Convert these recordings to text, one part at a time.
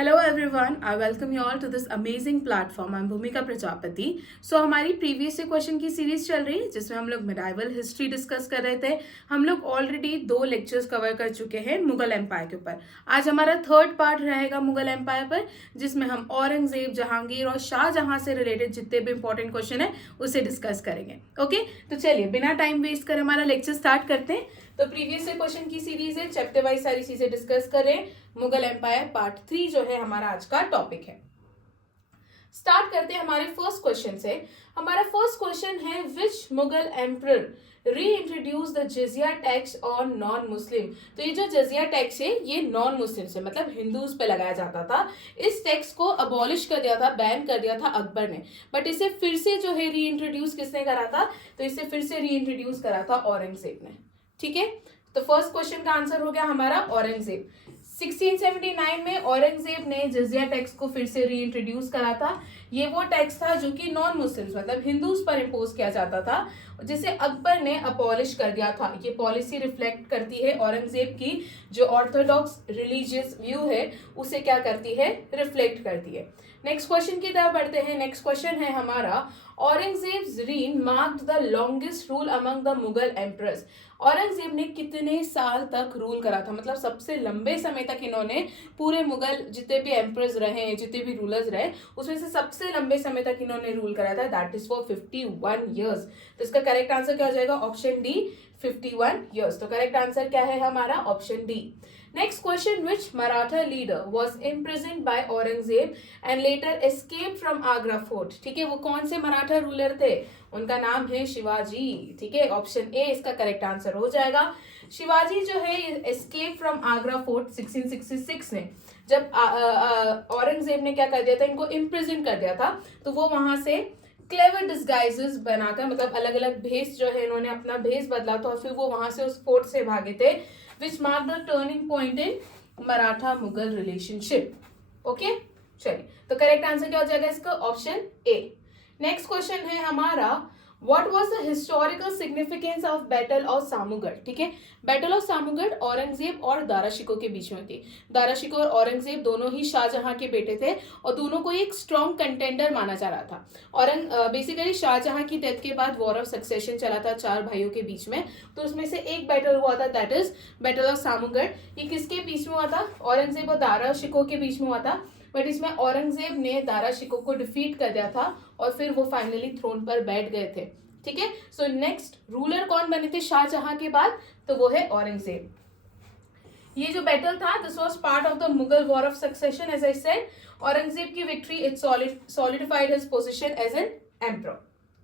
Hello everyone, I welcome you all to this amazing platform. I'm भूमिका प्रजापति. हमारी previous से question की series चल रही है जिसमें हम लोग मिडाइवल हिस्ट्री डिस्कस कर रहे थे. हम लोग ऑलरेडी 2 लेक्चर्स कवर कर चुके हैं मुगल एम्पायर के ऊपर. आज हमारा थर्ड पार्ट रहेगा मुगल एम्पायर पर, जिसमें हम औरंगजेब, जहांगीर और शाहजहां से रिलेटेड जितने भी इंपॉर्टेंट क्वेश्चन है उसे डिस्कस करेंगे. ओके, तो चलिए बिना टाइम वेस्ट करे हमारा लेक्चर स्टार्ट करते हैं. तो प्रीवियस से क्वेश्चन की सीरीज है, चैप्टर वाइज सारी चीजें डिस्कस करें. मुगल एम्पायर पार्ट 3 जो है हमारा आज का टॉपिक है. स्टार्ट करते हैं हमारे फर्स्ट क्वेश्चन से. हमारा फर्स्ट क्वेश्चन है, which Mughal emperor reintroduce the jizya tax on non Muslim. तो ये जो जिजिया टैक्स है ये नॉन मुस्लिम से मतलब हिंदूज पे लगाया जाता था. इस टैक्स को अबॉलिश कर दिया था, बैन कर दिया था अकबर ने. बट इसे फिर से जो है रीइंट्रोड्यूस किसने करा था? तो इसे फिर से रीइंट्रोड्यूस करा था औरंगजेब ने. ठीक है, तो फर्स्ट क्वेश्चन का आंसर हो गया हमारा औरंगजेब. 1679 में औरंगजेब ने जिजिया टैक्स को फिर से रीइंट्रोड्यूस करा था. ये वो टैक्स था जो कि नॉन मुस्लिम्स मतलब हिंदूज पर इम्पोज किया जाता था, जिसे अकबर ने अबॉलिश कर दिया था. ये पॉलिसी रिफ्लेक्ट करती है औरंगजेब की जो ऑर्थोडॉक्स रिलीजियस व्यू है उसे क्या करती है? रिफ्लेक्ट करती है. नेक्स्ट क्वेश्चन की तरफ बढ़ते हैं. नेक्स्ट क्वेश्चन है हमारा, Aurangzeb's reign marked the longest rule among the Mughal emperors. Aurangzeb ने कितने साल तक रूल करा था, मतलब सबसे लंबे समय तक इन्होंने पूरे मुगल जितने भी एम्परर्स रहे, जितने भी रूलर्स रहे, उसमें से सबसे लंबे समय तक इन्होंने रूल करा था. That is for 51 years. तो इसका करेक्ट आंसर क्या हो जाएगा? Option D, 51 years. तो करेक्ट आंसर क्या है हमारा? Option D. Next question, which Maratha leader was imprisoned by Aurangzeb and later escaped from Agra fort. ठीक है, वो कौन से मराठा रूलर थे? उनका नाम है शिवाजी. ठीक है, ऑप्शन ए इसका करेक्ट आंसर हो जाएगा. शिवाजी जो है एस्केप फ्रॉम आगरा फोर्ट 1666 में जब औरंगजेब ने क्या कर दिया था, इनको इम्प्रिजन कर दिया था. तो वो वहां से क्लेवर डिस्गाइजेस बनाकर मतलब अलग अलग भेष जो है इन्होंने अपना भेष बदला था और फिर वो वहां से उस फोर्ट से भागे थे. Which mark the turning point in Maratha Mughal relationship. Okay, चलिए तो करेक्ट आंसर क्या हो जाएगा इसका? Option A. नेक्स्ट क्वेश्चन है हमारा, What was the historical significance of Battle of Samugarh. ठीक है, बैटल ऑफ सामुगढ़ औरंगजेब और दारा शिकोह के बीच में थी. दारा शिकोह और औरंगजेब दोनों ही शाहजहां के बेटे थे और दोनों को एक स्ट्रॉन्ग कंटेंडर माना जा रहा था. बेसिकली शाहजहां की डेथ के बाद वॉर ऑफ सक्सेशन चला था 4 भाइयों के बीच में. तो उसमें से एक बैटल हुआ था, that is battle of Samugarh. ये किसके बीच में हुआ था? औरंगजेब और दारा शिकोह के बीच में हुआ था. बट इसमें औरंगजेब ने दारा शिकोह को डिफीट कर दिया था और फिर वो फाइनली थ्रोन पर बैठ गए थे. ठीक है, सो नेक्स्ट रूलर कौन बने थे शाहजहां के बाद? तो वो है औरंगजेब. ये जो बैटल था, this was part of the Mughal war of succession. As I said, Aurangzeb की victory it solidified his position as an emperor.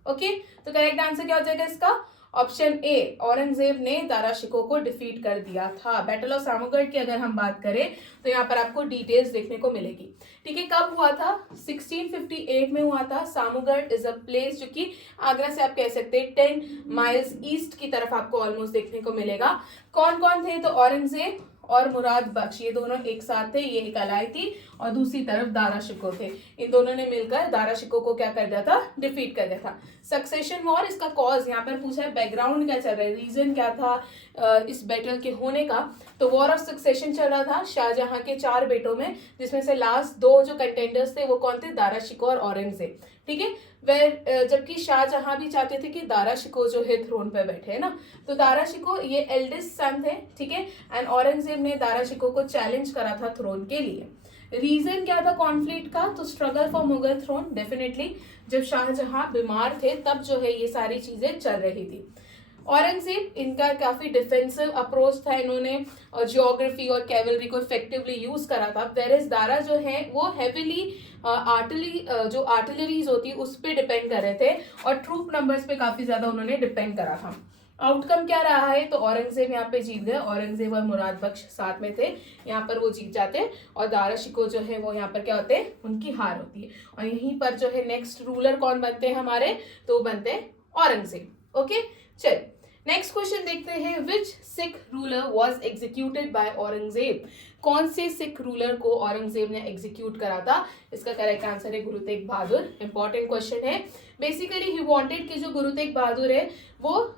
Okay, तो करेक्ट आंसर क्या हो जाएगा इसका? ऑप्शन ए, औरंगजेब ने दारा शिकोह को डिफीट कर दिया था. बैटल ऑफ सामुगढ़ की अगर हम बात करें तो यहाँ पर आपको डिटेल्स देखने को मिलेगी. ठीक है, कब हुआ था? 1658 में हुआ था. सामुगढ़ इज अ प्लेस जो कि आगरा से आप कह सकते हैं 10 माइल्स ईस्ट की तरफ आपको ऑलमोस्ट देखने को मिलेगा. कौन कौन थे? तो औरंगजेब और मुराद बख्श, ये दोनों एक साथ थे. ये एक अलाई थी और दूसरी तरफ दारा शिकोह थे. इन दोनों ने मिलकर दारा शिकोह को क्या कर दिया था? डिफीट कर दिया था. सक्सेशन वॉर, इसका कॉज यहाँ पर पूछा है, बैकग्राउंड क्या चल रहा है, रीजन क्या था इस बैटल के होने का. तो वॉर ऑफ सक्सेशन चल रहा था शाहजहां के 4 बेटों में, जिसमें से लास्ट 2 जो कंटेंडर्स थे वो कौन थे? दारा शिकोह और औरंगजेब. ठीक है, जबकि शाहजहां भी चाहते थे कि दारा शिकोह जो है थ्रोन पर बैठे, है ना. तो दारा शिकोह ये एल्डेस्ट सन थे. ठीक है, एंड औरंगजेब ने दारा शिकोह को चैलेंज करा था थ्रोन के लिए. रीजन क्या था कॉन्फ्लिक्ट का? तो struggle for Mughal throne. Definitely जब शाहजहां बीमार थे तब जो है ये सारी चीजें चल रही थी. औरंगजेब, इनका काफी डिफेंसिव अप्रोच था. इन्होंने जियोग्राफी और कैवलरी को इफेक्टिवली यूज करा था. वेरेस दारा जो है वो हेविली जो आर्टिलरीज होती है उस पर डिपेंड कर रहे थे और ट्रूप नंबर्स पे काफी ज्यादा उन्होंने डिपेंड करा था. आउटकम क्या रहा है? तो औरंगजेब यहाँ पे जीत गए. औरंगजेब और मुराद बख्श साथ में थे, यहाँ पर वो जीत जाते और दारा शिकोह जो है वो यहाँ पर क्या होते हैं? उनकी हार होती है. और यहीं पर जो है नेक्स्ट रूलर कौन बनते हैं हमारे? तो बनते हैं औरंगजेब. ओके, चलिए नेक्स्ट क्वेश्चन देखते हैं. Which Sikh ruler was executed by Aurangzeb. कौन से सिख रूलर को औरंगजेब ने एग्जीक्यूट करा था? इसका करेक्ट आंसर है गुरु तेग बहादुर. इंपॉर्टेंट क्वेश्चन है. बेसिकली ही वांटेड कि जो गुरु तेग बहादुर है वो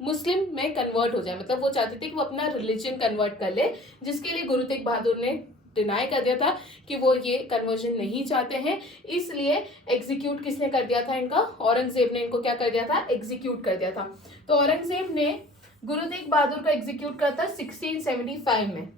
मुस्लिम में कन्वर्ट हो जाए, मतलब वो चाहते थे कि वो अपना रिलीजन कन्वर्ट कर ले, जिसके लिए गुरु तेग बहादुर ने डिनाई कर दिया था कि वो ये कन्वर्जन नहीं चाहते हैं, इसलिए एग्जीक्यूट किसने कर दिया था इनका, औरंगजेब ने इनको क्या कर दिया था, एग्जीक्यूट कर दिया था। तो औरंगजेब ने गुरु तेग बहादुर को एग्जीक्यूट करता 1675 में।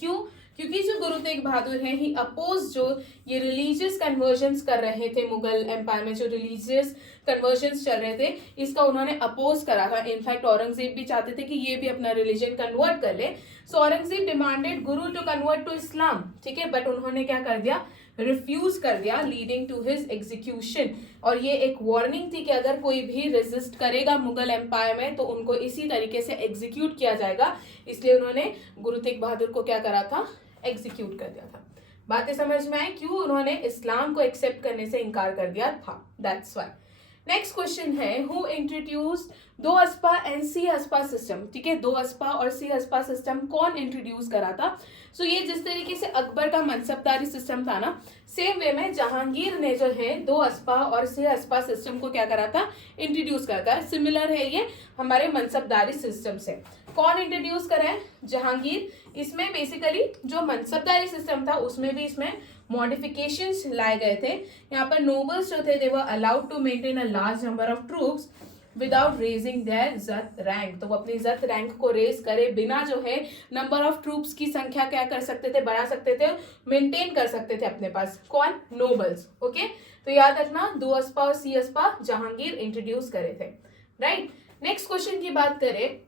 क्यों? क्योंकि जो गुरु तेग बहादुर हैं ही अपोज जो ये रिलीजियस कन्वर्जन्स कर रहे थे, मुगल एम्पायर में जो रिलीजियस कन्वर्जन्स चल रहे थे, इसका उन्होंने अपोज करा था। इनफैक्ट औरंगजेब भी चाहते थे कि ये भी अपना रिलीजन कन्वर्ट कर ले। सो Aurangzeb demanded Guru to convert to Islam, ठीक है, बट उन्होंने क्या कर दिया, रिफ्यूज कर दिया, लीडिंग टू हिज एग्जीक्यूशन। और ये एक वार्निंग थी कि अगर कोई भी रेजिस्ट करेगा मुगल एम्पायर में तो उनको इसी तरीके से एग्जीक्यूट किया जाएगा, इसलिए उन्होंने गुरु तेग बहादुर को क्या करा था, एग्जीक्यूट कर दिया था। बातें समझ में आई क्यों उन्होंने इस्लाम को एक्सेप्ट करने से इनकार कर दिया था, दैट्स व्हाई। नेक्स्ट क्वेश्चन है, हु इंट्रोड्यूस दो अस्पा एंड सी अस्पा सिस्टम, ठीक है, दो अस्पा और सी अस्पा सिस्टम कौन इंट्रोड्यूस करा था। सो ये जिस तरीके से अकबर का मनसबदारी सिस्टम था ना, सेम वे में जहांगीर ने जो है दो अस्पा और सी अस्पा सिस्टम को क्या करा था, इंट्रोड्यूस करा था। सिमिलर है ये हमारे मनसबदारी सिस्टम से। कौन इंट्रोड्यूस करा है, जहांगीर। इसमें बेसिकली जो मनसबदारी सिस्टम था उसमें भी इसमें मॉडिफिकेशंस लाए गए थे। यहाँ पर नोबल्स जो थे they were allowed to maintain a large number of troops without raising their izzat rank. तो वो अपनी इज्जत रैंक को रेज करे बिना जो है नंबर ऑफ ट्रूप्स की संख्या क्या कर सकते थे, बढ़ा सकते थे, मेंटेन कर सकते थे अपने पास। कौन, नोबल्स। ओके, तो याद रखना दो अस्पा और सी अस्पा जहांगीर इंट्रोड्यूस करे थे, राइट। नेक्स्ट क्वेश्चन की बात करें,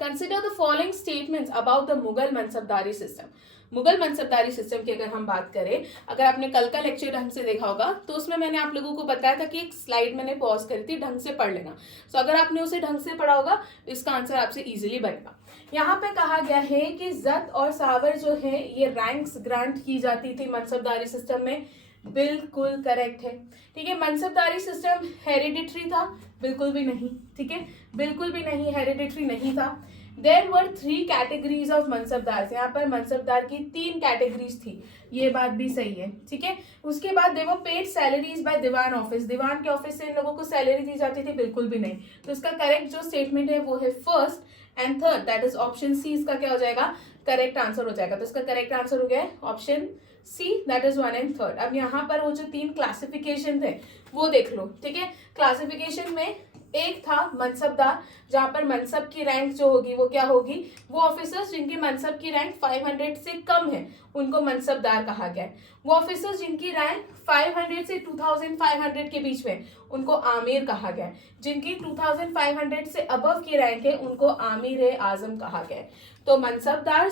consider the following statements about the Mughal मनसबदारी system. Mughal मनसबदारी system की अगर हम बात करें, अगर आपने कल का लेक्चर ढंग से देखा होगा तो उसमें मैंने आप लोगों को बताया था कि एक स्लाइड मैंने पॉज करी थी, ढंग से पढ़ लेना। सो अगर आपने उसे ढंग से पढ़ा होगा तो इसका आंसर आपसे इजीली बनेगा। यहाँ पे कहा गया है कि जत और सावर जो है ये रैंक्स ग्रांट की जाती थी मनसबदारी सिस्टम में, बिल्कुल करेक्ट है, ठीक है। मनसबदारी सिस्टम हेरिडिटरी था, बिल्कुल भी नहीं, ठीक है, बिल्कुल भी नहीं, हेरिडिटरी नहीं था। There were 3 categories of mansabdar, यहाँ पर मनसबदार की 3 कैटेगरीज थी, ये बात भी सही है, ठीक है। उसके बाद they were paid salaries by diwan office, दीवान के ऑफिस से इन लोगों को सैलरी दी जाती थी, बिल्कुल भी नहीं। तो इसका करेक्ट जो स्टेटमेंट है वो है first and third, that is option C, इसका क्या हो जाएगा, करेक्ट आंसर हो जाएगा। तो इसका करेक्ट आंसर हो गया option C, that is 1 and 3। अब यहाँ पर वो जो 3 क्लासिफिकेशन थे वो देख लो, ठीक है। क्लासिफिकेशन में एक था मनसबदार, जहां पर मनसब की रैंक जो होगी वो क्या होगी, वो ऑफिसर्स जिनकी मनसब की रैंक 500 से कम है उनको मनसबदार कहा गया है। वो ऑफिसर्स जिनकी रैंक 500 से 2500 के बीच में उनको आमिर कहा गया है। जिनकी 2500 से अबव की रैंक है उनको आमिर आजम कहा गया है। तो मनसबदार,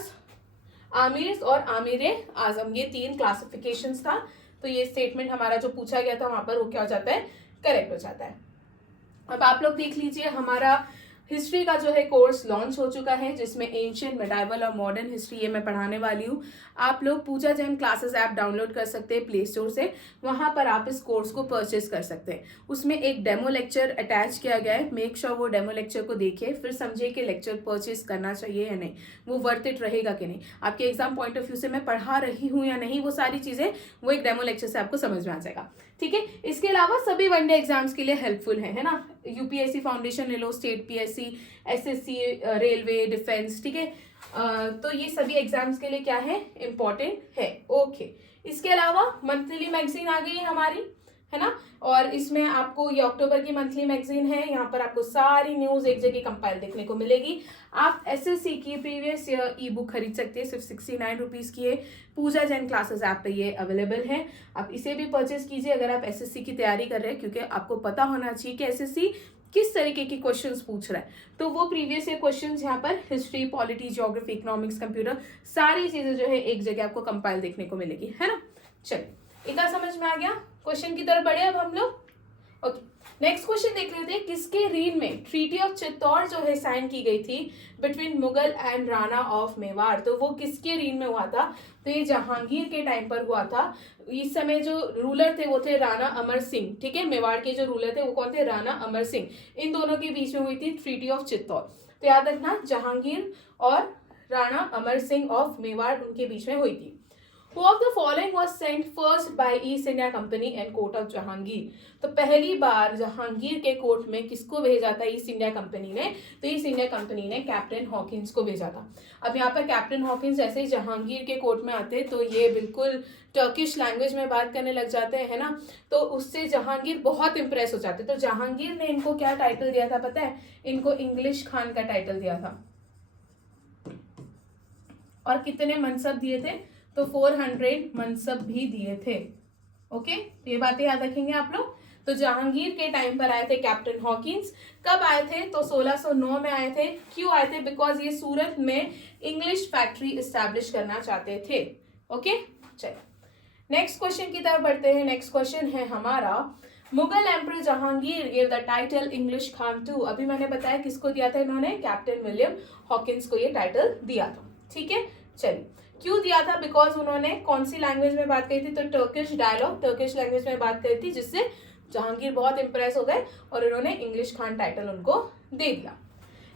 आमिर और आमिर आजम, ये 3 क्लासिफिकेशंस था। तो ये स्टेटमेंट हमारा जो पूछा गया था वहां पर वो क्या हो जाता है, करेक्ट हो जाता है। अब आप लोग देख लीजिए, हमारा हिस्ट्री का जो है कोर्स लॉन्च हो चुका है, जिसमें एंशिएंट, मेडाइवल और मॉडर्न हिस्ट्री ये मैं पढ़ाने वाली हूँ। आप लोग पूजा जैन क्लासेस ऐप डाउनलोड कर सकते हैं प्ले स्टोर से, वहाँ पर आप इस कोर्स को परचेस कर सकते हैं। उसमें एक डेमो लेक्चर अटैच किया गया है, मेक श्योर वो डेमो लेक्चर को देखिए, फिर समझिए कि लेक्चर परचेस करना चाहिए या नहीं, वो वर्थ इट रहेगा कि नहीं, आपके एग्जाम पॉइंट ऑफ व्यू से मैं पढ़ा रही हूँ या नहीं, वो सारी चीज़ें वो एक डेमो लेक्चर से आपको समझ में आ जाएगा, ठीक है। इसके अलावा सभी वनडे एग्जाम्स के लिए हेल्पफुल है ना, यूपीएससी फाउंडेशन ले लो, state PSC, SSC, railway, defence, ठीक है। तो ये सभी एग्जाम्स के लिए क्या है, इंपॉर्टेंट है, ओके। इसके अलावा मंथली मैगजीन आ गई है हमारी, है ना, और इसमें आपको ये अक्टूबर की मंथली मैगजीन है, यहाँ पर आपको सारी न्यूज एक जगह कंपाइल देखने को मिलेगी। आप एसएससी की प्रीवियस ईयर ई बुक खरीद सकते हैं, सिर्फ 69 रुपीज़ की है, पूजा जैन क्लासेस ऐप पे ये अवेलेबल है, आप इसे भी परचेस कीजिए अगर आप एसएससी की तैयारी कर रहे हैं, क्योंकि आपको पता होना चाहिए कि एसएससी किस तरीके के क्वेश्चंस पूछ रहा है। तो वो प्रीवियस ईयर क्वेश्चंस यहाँ पर history, polity, geography, economics, computer, सारी चीजें जो है एक जगह आपको कंपाइल देखने को मिलेगी, है ना। चलिए, इतना समझ में आ गया, क्वेश्चन की तरफ बढ़े अब हम लोग, ओके। नेक्स्ट क्वेश्चन देख लेते हैं, किसके रीन में ट्रीटी ऑफ चित्तौड़ जो है साइन की गई थी between Mughal and Rana of Mewar, तो वो किसके रीन में हुआ था, तो ये जहांगीर के टाइम पर हुआ था। इस समय जो रूलर थे वो थे राणा अमर सिंह, ठीक है, मेवाड़ के जो रूलर थे वो कौन थे, राणा अमर सिंह, इन दोनों के बीच में हुई थी ट्रीटी ऑफ चित्तौड़। तो याद रखना, जहांगीर और राणा अमर सिंह ऑफ मेवाड़ उनके बीच में हुई थी। Who of the following was sent first by East India Company and court of Jahangir? तो पहली बार जहांगीर के कोर्ट में किसको भेजा था ईस्ट इंडिया कंपनी ने? तो ईस्ट इंडिया कंपनी ने कैप्टन हॉकिंस को भेजा था। अब यहाँ पर कैप्टन हॉकिंस जैसे ही जहांगीर के कोर्ट में आते तो ये बिल्कुल टर्किश लैंग्वेज में बात करने लग जाते हैं, है ना। तो उससे जहांगीर बहुत इंप्रेस हो जाते। तो जहांगीर ने इनको क्या टाइटल दिया था पता है? इनको इंग्लिश खान का टाइटल दिया था। और कितने मनसब दिए थे? तो 400 मनसब भी दिए थे। ओके, ये बातें याद रखेंगे आप लोग। तो जहांगीर के टाइम पर आए थे कैप्टन हॉकिंस। कब आए थे? तो 1609 में आए थे। क्यों आए थे? बिकॉज ये सूरत में इंग्लिश फैक्ट्री इस्टेब्लिश करना चाहते थे। ओके, चलिए नेक्स्ट क्वेश्चन की तरफ बढ़ते हैं। नेक्स्ट क्वेश्चन है हमारा, Mughal emperor Jahangir give the title English Khan to. अभी मैंने बताया किसको दिया था इन्होंने? कैप्टन विलियम हॉकिंस को ये टाइटल दिया था। ठीक है, चलिए क्यों दिया था? बिकॉज उन्होंने कौन सी लैंग्वेज में बात करी थी? तो टर्किश डायलॉग, टर्किश लैंग्वेज में बात करी थी, जिससे जहांगीर बहुत इंप्रेस हो गए और उन्होंने इंग्लिश खान टाइटल उनको दे दिया।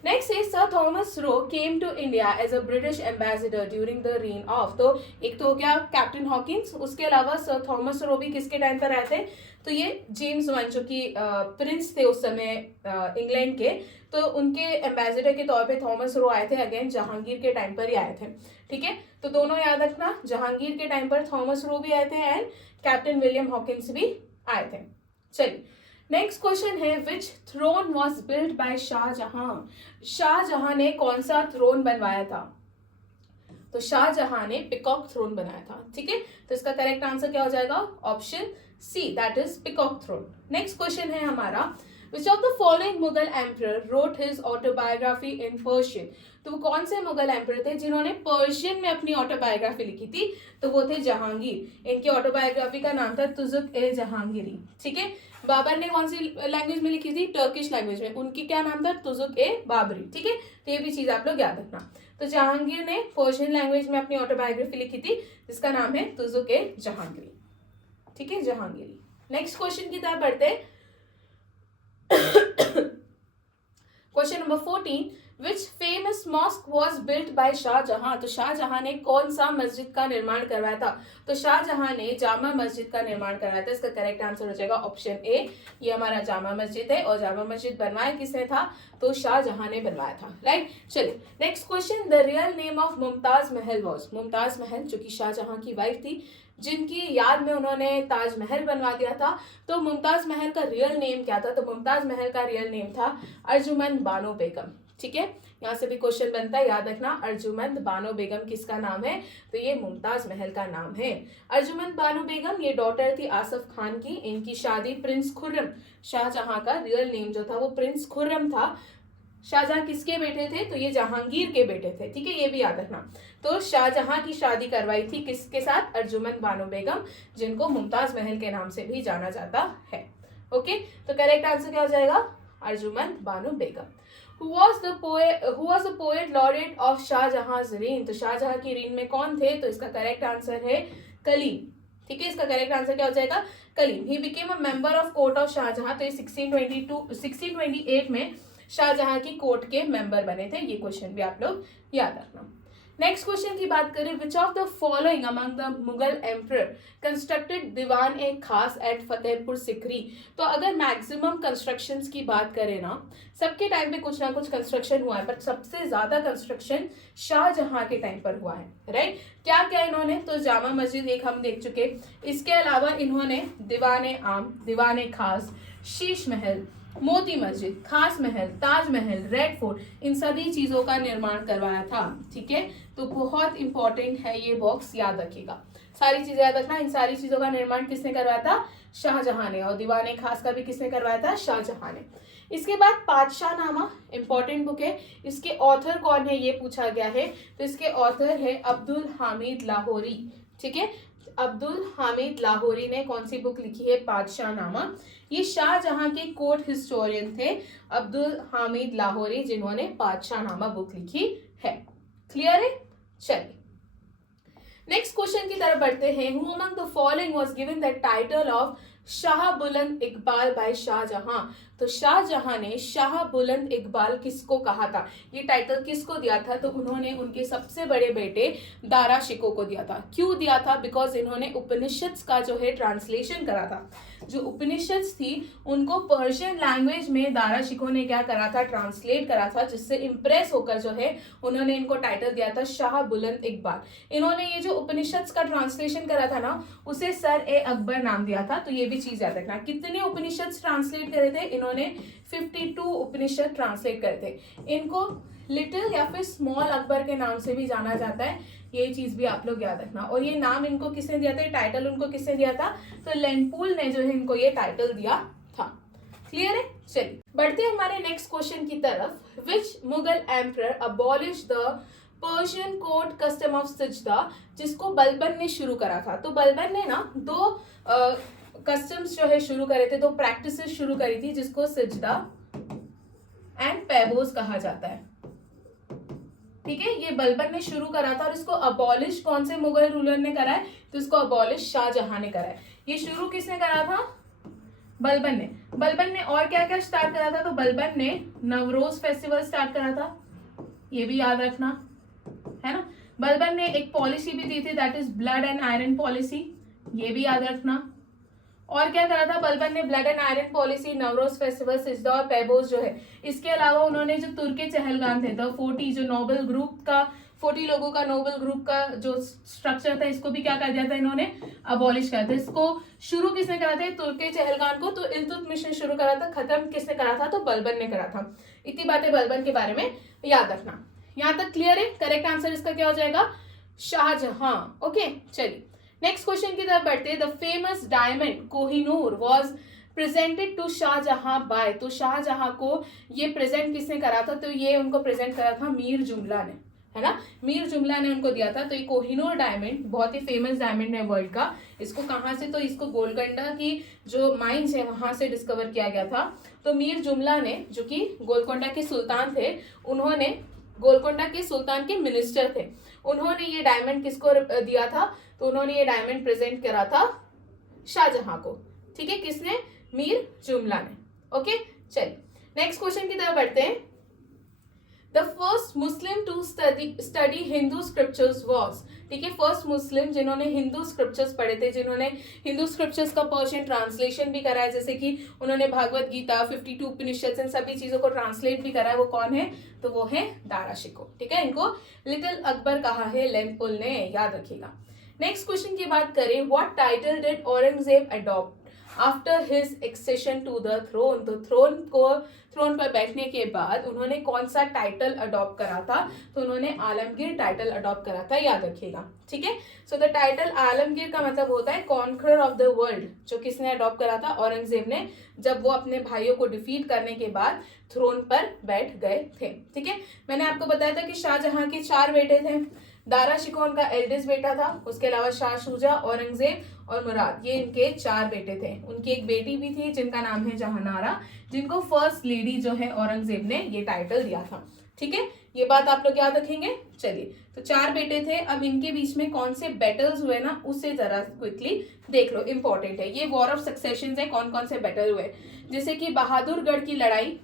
Next is sir Thomas Roe came to India as a British ambassador during the reign of. तो एक तो हो गया कैप्टन हॉकिंस, उसके अलावा सर थॉमस रो भी किसके टाइम पर आए थे? तो ये जेम्स वन जो कि प्रिंस थे उस समय इंग्लैंड के, तो उनके एम्बेसडर के तौर पे थॉमस रो आए थे। अगेन जहांगीर के टाइम पर ही आए थे। ठीक है, तो दोनों याद रखना, जहांगीर के टाइम पर थॉमस रो भी आए थे एंड कैप्टन विलियम हॉकिंस भी आए थे। चलिए नेक्स्ट क्वेश्चन है, which throne was build by Shah Jahan. Shah Jahan ने कौन सा थ्रोन बनवाया था? तो शाहजहां ने पिकॉक थ्रोन बनाया था। ठीक है, तो इसका करेक्ट आंसर क्या हो जाएगा? Option C, that is peacock throne. Next question है हमारा, which of the following Mughal emperor wrote his autobiography in Persian. तो वो कौन से मुगल एम्परर थे जिन्होंने पर्शियन में अपनी ऑटोबायोग्राफी लिखी थी? तो वो थे जहांगीर। इनकी ऑटोबायोग्राफी का नाम था तुजुक ए जहांगीरी। ठीक है, बाबर ने कौन सी लैंग्वेज में लिखी थी? टर्किश लैंग्वेज में। उनकी क्या नाम था? तुजुक ए बाबरी। ठीक है, तो ये भी चीज आप लोग याद रखना। तो जहांगीर ने पर्शियन लैंग्वेज में अपनी ऑटोबायोग्राफी लिखी थी, जिसका नाम है तुजुक ए जहांगीरी। ठीक है, जहांगीरी। नेक्स्ट क्वेश्चन की तरफ बढ़ते हैं। Question number 14, which famous mosque was built by Shahjahan. तो शाहजहां ने कौन सा मस्जिद का निर्माण करवाया था? तो शाहजहां ने जामा मस्जिद का निर्माण करवाया था। इसका करेक्ट आंसर हो जाएगा ऑप्शन ए, ये हमारा जामा मस्जिद है। और जामा मस्जिद बनवाया किसने था? तो शाहजहां ने बनवाया था। राइट, चलिए next question, the real name of Mumtaz Mahal was. Mumtaz Mahal जो कि शाहजहां की वाइफ थी, जिनकी याद में उन्होंने ताजमहल बनवा दिया था, तो मुमताज महल का रियल नेम क्या था? तो मुमताज महल का रियल नेम था अर्जुमंद बानो बेगम। ठीक है, यहाँ से भी क्वेश्चन बनता है, याद रखना, अर्जुमंद बानो बेगम किसका नाम है? तो ये मुमताज महल का नाम है। अर्जुमंद बानो बेगम ये डॉटर थी आसफ खान की। इनकी शादी प्रिंस खुर्रम, शाहजहां का रियल नेम जो था वो प्रिंस खुर्रम था। शाहजहां किसके बेटे थे? तो ये जहांगीर के बेटे थे। ठीक है, ये भी याद रखना। तो शाहजहां की शादी करवाई थी किसके साथ? अर्जुमंद बानो बेगम, जिनको मुमताज महल के नाम से भी जाना जाता है। ओके, तो करेक्ट आंसर क्या हो जाएगा? Arjumand Bano Begum. Who was the poet laureate of शाहजहां's reign? तो शाहजहां की रीन में कौन थे? तो इसका करेक्ट आंसर है कलीम। ठीक है, इसका करेक्ट आंसर क्या हो जाएगा? Kalim. He became a member of court of Shahjahan. तो ये 1628 में शाहजहां की कोर्ट के मेंबर बने थे। ये क्वेश्चन भी आप लोग याद रखना। नेक्स्ट क्वेश्चन की बात करें, which of the following among the Mughal emperor constructed Diwan e Khas at Fatehpur Sikri. तो अगर मैक्सिमम कंस्ट्रक्शंस की बात करें ना, सबके टाइम पे कुछ ना कुछ कंस्ट्रक्शन हुआ है, पर सबसे ज्यादा कंस्ट्रक्शन शाहजहां के टाइम पर हुआ है। राइट, क्या क्या इन्होंने? तो जामा मस्जिद एक हम देख चुके, इसके अलावा इन्होंने दीवान आम, दीवान खास, शीश महल, मोती मस्जिद, खास महल, ताजमहल, रेड फोर्ट, इन सभी चीजों का निर्माण करवाया था। ठीक है, तो बहुत इंपॉर्टेंट है ये बॉक्स, याद रखिएगा। सारी चीजें याद रखना। इन सारी चीजों का निर्माण किसने करवाया था? शाहजहां ने। और दीवान खास का भी किसने करवाया था? शाहजहां ने। इसके बाद पातशाहनामा इंपॉर्टेंट बुक है। इसके ऑथर कौन है ये पूछा गया है। तो इसके ऑथर है अब्दुल हामिद लाहौरी। ठीक है, अब्दुल हामिद लाहौरी ने कौन सी बुक लिखी है? पातशाहनामा। ये शाहजहां के कोर्ट हिस्टोरियन थे अब्दुल हामिद लाहौरी, जिन्होंने पातशाहनामा बुक लिखी है। क्लियर है? चलिए नेक्स्ट क्वेश्चन की तरफ बढ़ते हैं। Who among the following was given the title of Shah बुलंद इकबाल भाई शाहजहां। तो शाहजहां ने शाह बुलंद इकबाल किसको कहा था, ये टाइटल किसको दिया था, तो उन्होंने उनके सबसे बड़े बेटे दारा शिकोह को दिया था। क्यों दिया था, बिकॉज इन्होंने उपनिषद का जो है ट्रांसलेशन करा था। जो उपनिषद थी उनको पर्शियन लैंग्वेज में दारा शिकोह ने क्या करा था, ट्रांसलेट करा था, जिससे इंप्रेस होकर जो है उन्होंने इनको टाइटल दिया था शाह बुलंद इकबाल। इन्होंने ये जो उपनिषद का ट्रांसलेशन करा था ना, उसे सर ए अकबर नाम दिया था। तो ये भी चीज याद रखना। कितने उपनिषद ट्रांसलेट करे थे इन्होंने, 52 उपनिषद ट्रांसलेट करे थे। इनको लिटिल या फिर स्मॉल अकबर के नाम से भी जाना जाता है, ये चीज भी आप लोग याद रखना। और ये नाम इनको किसने दिया था, टाइटल उनको किसने दिया था, तो लेनपूल ने जो है इनको ये टाइटल दिया था। क्लियर है। चलिए बढ़ते हैं हमारे नेक्स्ट क्वेश्चन की तरफ। Which Mughal emperor abolish the Persian court custom of sijda, जिसको बलबन ने शुरू करा था। तो बलबन ने ना दो कस्टम्स जो है शुरू करे थे, दो प्रैक्टिसेस शुरू करी थी, जिसको सिजदा एंड पैबोज कहा जाता है। ठीक है, ये बलबन ने शुरू करा था और इसको अबॉलिश कौन से मुगल रूलर ने करा है, तो इसको अबॉलिश शाहजहां ने करा है। ये शुरू किसने करा था, बलबन ने। बलबन ने और क्या क्या स्टार्ट करा था, तो बलबन ने नवरोज फेस्टिवल स्टार्ट करा था, ये भी याद रखना है ना। बलबन ने एक पॉलिसी भी दी थी, that is blood and iron policy, ये भी याद रखना। और क्या करा था बलबन ने, blood and iron policy, Nauroz festival, sijda और पैबोज जो है। इसके अलावा उन्होंने जो तुर्के चहलगाम थे, द 40 जो नोबल ग्रुप का 40 लोगों का नोबल ग्रुप का जो स्ट्रक्चर था, इसको भी क्या कर दिया था इन्होंने, अबॉलिश करा था। इसको शुरू किसने करा था, तुर्के चहलगाम को तो इल्तुतमिश ने शुरू करा था, खत्म किसने करा था, तो बलबन ने करा था। इतनी बातें बलबन के बारे में याद रखना। यहाँ तक क्लियर है। करेक्ट आंसर इसका क्या हो जाएगा, शाहजहां। ओके चलिए नेक्स्ट क्वेश्चन की तरफ बढ़ते हैं। The famous diamond Kohinoor was presented to Shahjahan by, तो शाहजहां को ये प्रेजेंट किसने करा था, तो ये उनको प्रेजेंट करा था मीर जुमला ने, है ना। मीर जुमला ने उनको दिया था। तो ये कोहिनूर डायमंड बहुत ही फेमस डायमंड है वर्ल्ड का। इसको कहाँ से, तो इसको गोलकोंडा की जो माइंस है वहां से डिस्कवर किया गया था। तो मीर जुमला ने, जो कि गोलकोंडा के सुल्तान थे, उन्होंने गोलकोंडा के सुल्तान के मिनिस्टर थे, उन्होंने ये डायमंड किसको दिया था, तो उन्होंने ये डायमंड प्रेजेंट करा था शाहजहां को। ठीक है, किसने, मीर जुमला ने। ओके चलिए नेक्स्ट क्वेश्चन की तरफ बढ़ते हैं। The first Muslim to study Hindu scriptures was, ठीक है, फर्स्ट मुस्लिम जिन्होंने हिंदू स्क्रिप्चर्स पढ़े थे, जिन्होंने हिंदू स्क्रिप्चर्स का पर्शियन ट्रांसलेशन भी करा है, जैसे कि उन्होंने भागवत गीता, 52 उपनिषद, इन सभी चीजों को ट्रांसलेट भी करा है, वो कौन है, तो वो है दारा शिकोह। ठीक है, इनको लिटिल अकबर कहा है लेनपुल ने, याद रखिएगा। नेक्स्ट क्वेश्चन की बात करें, what title did Aurangzeb adopt after his accession to the throne, तो थ्रोन पर बैठने के बाद उन्होंने कौन सा टाइटल अडॉप्ट करा था, तो उन्होंने आलमगीर टाइटल अडॉप्ट करा था, याद रखिएगा। ठीक है, सो द टाइटल आलमगीर का मतलब होता है कॉन्करर ऑफ द वर्ल्ड, जो किसने अडॉप्ट करा था, औरंगजेब ने, जब वो अपने भाइयों को डिफीट करने के बाद थ्रोन पर बैठ गए थे। ठीक है, मैंने आपको बताया था कि शाहजहां के 4 बेटे थे, दारा शिकोह उनका एल्डेस्ट बेटा था, उसके अलावा शाह शुजा, औरंगजेब और मुराद, ये इनके 4 बेटे थे। उनकी एक बेटी भी थी जिनका नाम है जहानारा, जिनको फर्स्ट लेडी जो है औरंगजेब ने ये टाइटल दिया था। ठीक है, ये बात आप लोग याद रखेंगे। चलिए, तो 4 बेटे थे। अब इनके बीच में कौन से बैटल्स हुए ना, उसे जरा क्विकली देख लो, इंपॉर्टेंट है। ये वॉर ऑफ सक्सेशन है, कौन कौन से बैटल हुए, जैसे कि बहादुरगढ़ की लड़ाई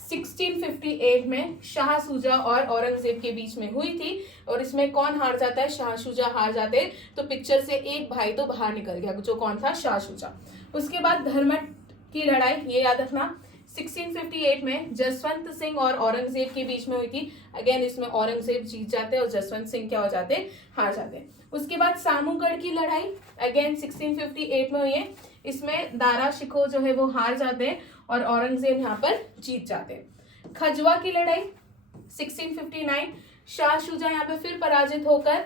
1658 में शाह शुजा और औरंगजेब के बीच में हुई थी, और इसमें कौन हार जाता है, शाह शुजा हार जाते, तो पिक्चर से एक भाई तो बाहर निकल गया, जो कौन था, शाह शुजा। उसके बाद धर्मट की लड़ाई, ये याद रखना, 1658 में जसवंत सिंह और औरंगजेब के बीच में हुई थी। अगेन इसमें औरंगजेब जीत जाते और जसवंत सिंह क्या हो जाते, हार जाते। उसके बाद सामूगढ़ की लड़ाई अगेन 1658 में हुई है, इसमें दारा शिकोह जो है वो हार जाते हैं और औरंगजेब यहाँ पर जीत जाते हैं। खजवा की लड़ाई 1659, शाह शुजा यहाँ पे फिर पराजित होकर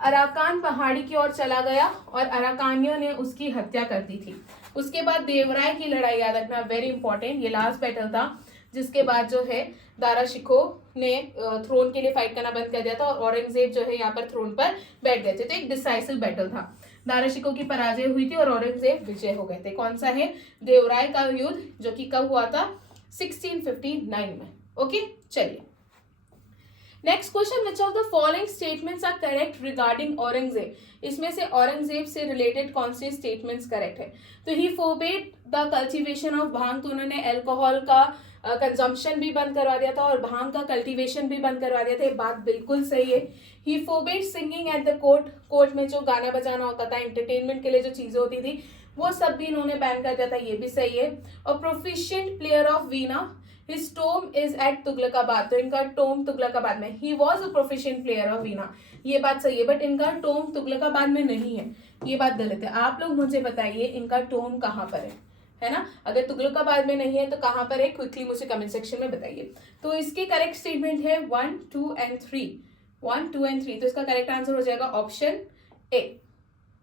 अराकान पहाड़ी की ओर चला गया और अराकानियों ने उसकी हत्या कर दी थी। उसके बाद देवराय की लड़ाई याद रखना, वेरी इंपॉर्टेंट, ये लास्ट बैटल था, जिसके बाद जो है दारा शिकोह ने थ्रोन के लिए फाइट करना बंद कर दिया था और औरंगजेब जो है यहाँ पर थ्रोन पर बैठ गए थे। तो एक डिसाइसिव बैटल था, दारा शिकोह की पराजय हुई थी और औरंगजेब विजय हो गए थे। कौन सा है, देवराय का युद्ध, जो कि कब हुआ था, 1659 में। ओके चलिए next question, which of the following statements are correct regarding Aurangzeb? इसमें से औरंगजेब से रिलेटेड कौन से स्टेटमेंट्स करेक्ट है? तो ही फोरबेड द कल्टीवेशन ऑफ भांग, तो उन्होंने अल्कोहल का कंजम्पशन भी बंद करवा दिया था और भांग का कल्टीवेशन भी बंद करवा दिया था, ये बात बिल्कुल सही है। He forbade singing at the court, court में जो गाना बजाना होता था, एंटरटेनमेंट के लिए जो चीजें होती थी वो सब भी इन्होंने बैन कर दिया था, ये भी सही है। और proficient player of veena, his tomb is at Tughlakabad, तो इनका टोम तुगलकाबाद में, he was a proficient player of veena, ये बात सही है, बट इनका टोम तुगलकाबाद में नहीं है, ये बात गलत है। आप लोग मुझे बताइए इनका टोम कहाँ पर है ना? अगर तुगलकाबाद में नहीं है तो कहाँ पर है, क्विकली मुझे कमेंट सेक्शन में बताइए। तो इसके करेक्ट स्टेटमेंट है 1, 2 एंड 3, 1, 2 एंड 3, तो इसका करेक्ट आंसर हो जाएगा ऑप्शन ए,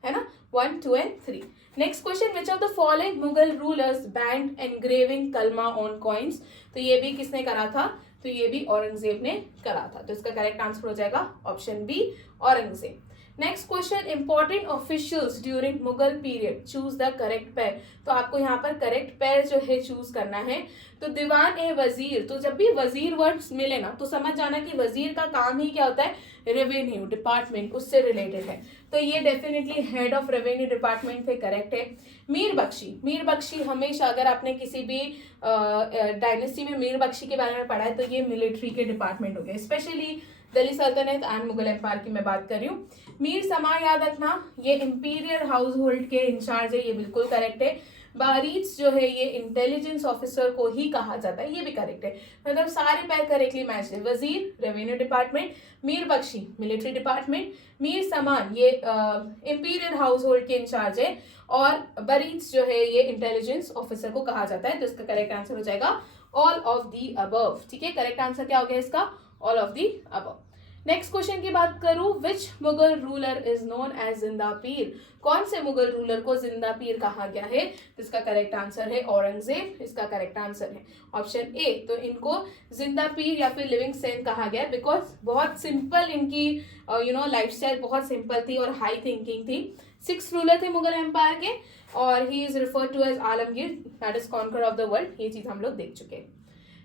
है ना, 1, 2 and 3। Next question, which of the following Mughal rulers band engraving कलमा ऑन कॉइन्स? तो ये भी किसने करा था? तो ये भी औरंगजेब ने करा था, तो इसका करेक्ट आंसर हो जाएगा option B, Aurangzeb. Next question, important officials during Mughal period, choose the correct pair. तो आपको यहाँ पर करेक्ट पेयर जो है चूज करना है। तो दीवान ए वजीर, तो जब भी वजीर वर्ड्स मिले ना तो समझ जाना कि वजीर का काम ही क्या होता है, रेवेन्यू डिपार्टमेंट, उससे रिलेटेड है, तो ये definitely head of revenue department से करेक्ट है। मीर बख्शी, मीर बख्शी हमेशा, अगर आपने किसी भी डायनेस्टी में मीर बख्शी के बारे में पढ़ा है तो ये मिलिट्री के डिपार्टमेंट हो गए, स्पेशली दिल्ली सल्तनत एंड मुगल एम्पायर की मैं बात कर रही हूँ। मीर समा याद रखना, ये इंपीरियल हाउस होल्ड के इंचार्ज है, ये बिल्कुल करेक्ट है। बारीच जो है ये इंटेलिजेंस ऑफिसर को ही कहा जाता है, ये भी करेक्ट है, मतलब सारे पैर करेक्टली मैच है। Wazir revenue department, Mir Bakshi military department, Mir Saman ये इंपीरियल हाउस होल्ड के इंचार्ज है, और बरीच जो है ये इंटेलिजेंस ऑफिसर को कहा जाता है, तो इसका करेक्ट आंसर हो जाएगा ऑल ऑफ दी अबव। ठीक है, करेक्ट आंसर क्या हो गया इसका, all of the above. Next question की बात करूं, which Mughal ruler is known as Zinda Pir? कौन से मुगल रूलर को जिंदा पीर कहा गया है? इसका करेक्ट आंसर है औरंगजेब, इसका करेक्ट आंसर है ऑप्शन ए। तो इनको जिंदा पीर या फिर लिविंग सेंट कहा गया बिकॉज बहुत सिंपल इनकी लाइफस्टाइल बहुत सिंपल थी और हाई थिंकिंग थी। 6 रूलर थे मुगल एम्पायर के, और he is referred to as Alamgir, that is conquer of the world, ये चीज हम लोग देख चुके हैं।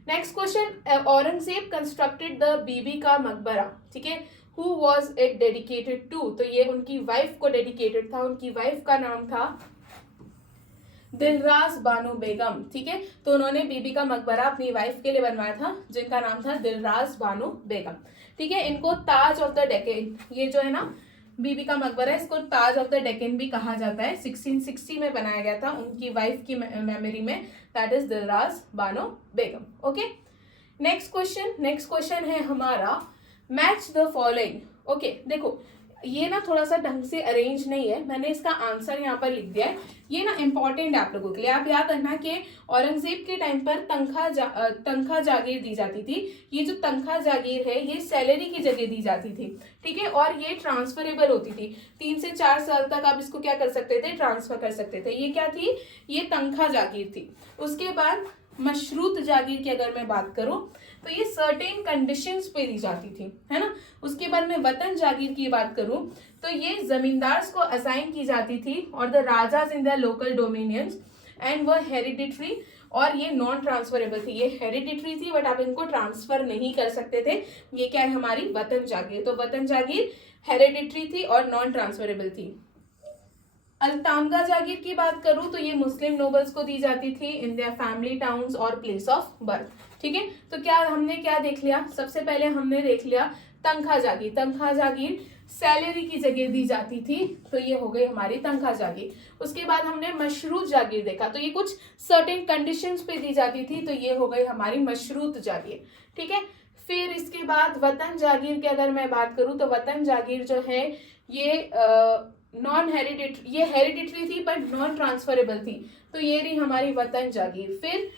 Next question, Aurangzeb constructed the Bibi ka Maqbara, ठीक है, who was it dedicated to? तो ये उनकी वाइफ को डेडिकेटेड था, उनकी वाइफ का नाम था दिलराज बानो बेगम। ठीक है, तो उन्होंने बीबी का मकबरा अपनी वाइफ के लिए बनवाया था जिनका नाम था दिलराज बानो बेगम। ठीक है, इनको ताज ऑफ द डेक्कन, ये जो है ना बीबी का मकबरा है, इसको ताज ऑफ द डेक्कन भी कहा जाता है। 1660 में बनाया गया था उनकी वाइफ की मेमोरी में, that is Dilraj Bano Begum. Okay, next question है हमारा, मैच द फॉलोइंग। ओके, देखो ये ना थोड़ा सा ढंग से अरेंज नहीं है, मैंने इसका आंसर यहाँ पर लिख दिया है, ये ना इंपॉर्टेंट है आप लोगों के लिए। आप याद रखना कि औरंगजेब के टाइम पर तनख्वाह जागीर दी जाती थी। ये जो तनख्वाह जागीर है ये सैलरी की जगह दी जाती थी, ठीक है, और ये ट्रांसफरेबल होती थी। 3 से 4 साल तक आप इसको क्या कर सकते थे, ट्रांसफर कर सकते थे। ये क्या थी, ये तनख्वाह जागीर थी। उसके बाद मशरूत जागीर की अगर मैं बात करूं तो ये सर्टेन कंडीशंस पे दी जाती थी, है ना। उसके बाद मैं वतन जागीर की बात करूं तो ये जमींदार्स को असाइन की जाती थी, और the rajas in the local dominions, and वह हेरिडिटरी, और ये नॉन ट्रांसफरेबल थी। ये हेरिडिटरी थी बट आप इनको ट्रांसफर नहीं कर सकते थे। ये क्या है हमारी वतन जागीर, तो वतन जागीर हेरिडिटरी थी और नॉन ट्रांसफरेबल थी। अल्तामगा जागीर की बात करूं तो ये मुस्लिम नोबल्स को दी जाती थी इन देयर फैमिली टाउन्स और प्लेस ऑफ बर्थ। ठीक है, तो क्या हमने क्या देख लिया, सबसे पहले हमने देख लिया तनख्वाह जागीर। तनख्वाह जागीर सैलरी की जगह दी जाती थी, तो ये हो गई हमारी तनख्वाह जागीर। उसके बाद हमने मशरूत जागीर देखा, तो ये कुछ सर्टेन कंडीशंस पे दी जाती थी, तो ये हो गई हमारी मशरूत जागीर। ठीक है, फिर इसके बाद वतन जागीर की अगर मैं बात करूं तो वतन जागीर जो है ये नॉन हेरिडिटरी, ये हेरिडिटरी थी बट नॉन ट्रांसफरेबल थी, तो ये रही हमारी वतन जागीर। फिर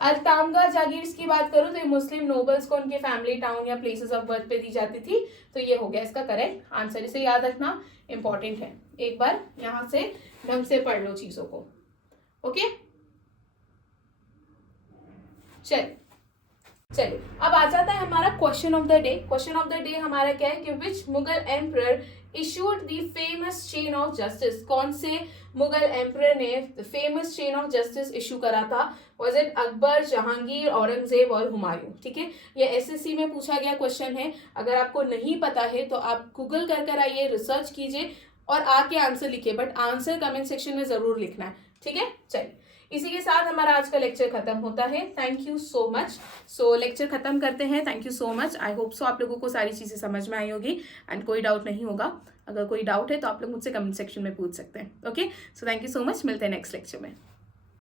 अल्तामगा जागीर की बात करूं तो ये मुस्लिम नोबल्स को उनके फैमिली टाउन या प्लेसेस ऑफ बर्थ पे दी जाती थी, तो ये हो गया इसका करेक्ट आंसर। इसे याद रखना इंपॉर्टेंट है, एक बार यहां से ढंग से पढ़ लो चीजों को। ओके, चलिए अब आ जाता है हमारा question of the day. Question of the day हमारा क्या है कि which Mughal emperor issued the famous chain of justice? कौन से मुगल एम्परर ने famous chain of justice issue करा था? वाज इट अकबर, जहांगीर, औरंगजेब और हुमायूं? ठीक है, ये एसएससी में पूछा गया क्वेश्चन है। अगर आपको नहीं पता है तो आप गूगल कर आइए, रिसर्च कीजिए और आके आंसर लिखिए, बट आंसर कमेंट सेक्शन में जरूर लिखना है। ठीक है, चलिए इसी के साथ हमारा आज का लेक्चर खत्म होता है। Thank you so much. So lecture खत्म करते हैं। Thank you so much. I hope so आप लोगों को सारी चीजें समझ में आई होगी एंड कोई डाउट नहीं होगा। अगर कोई डाउट है तो आप लोग मुझसे कमेंट सेक्शन में पूछ सकते हैं। Okay, so thank you so much. मिलते हैं नेक्स्ट लेक्चर में।